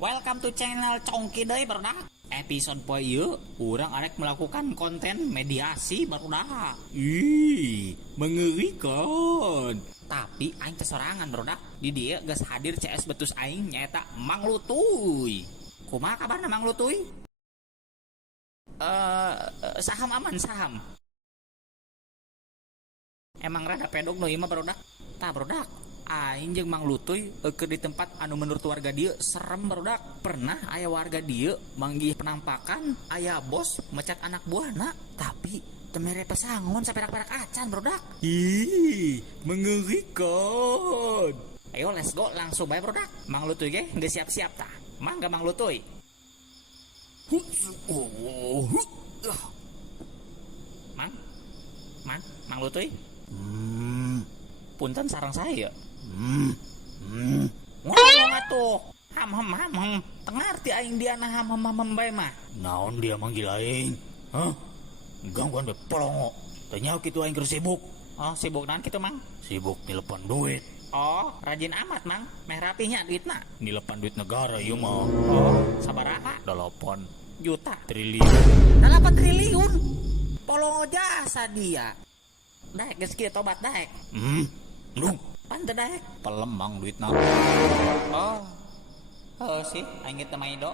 Welcome to channel Congki deui barudak. Episode poe ieu urang arek melakukan konten mediasi barudak. Ih, mengerikan. Tapi aing teh sorangan barudak. Di dieu geus hadir CS betus aing nyaeta Mang Lutuy. Kumaha kabarna Mang Lutuy? Saham aman saham. Emang rada pedog nu ieu mah barudak. Tah barudak. Aing jeung Mang Lutuy keur di tempat anu menurut warga dieu serem barudak. Pernah aya warga dieu manggih penampakan aya bos mecat anak buahna, tapi teu mere pesangon saperak-perak acan barudak. Ih, mengerikan. Ayo let's go langsung bae barudak. Mang Lutuy ge geus siap-siap tah. Mangga Mang Lutuy. Mang Lutuy. Punten sareng saya. Ngomong atuh. Ham. Tengarti aing dia na ham bae mah. Naon dia manggil aing? Hah? Gangguan be polongo. Tanya kitu aing keur sibuk. Oh, sibuk naon kitu, Mang? Sibuk nilepan duit. Oh, rajin amat, Mang. Meh rapihnya duitna. Nilepan duit negara ieu mah. Oh, sabaraha? 8 Juta. triliun. 8 triliun. Polongo jasa dia. Daek geus kieu tobat daek. Lu Pante daek. pelem mang duitna. Oh. Oh sih, aing teh maido.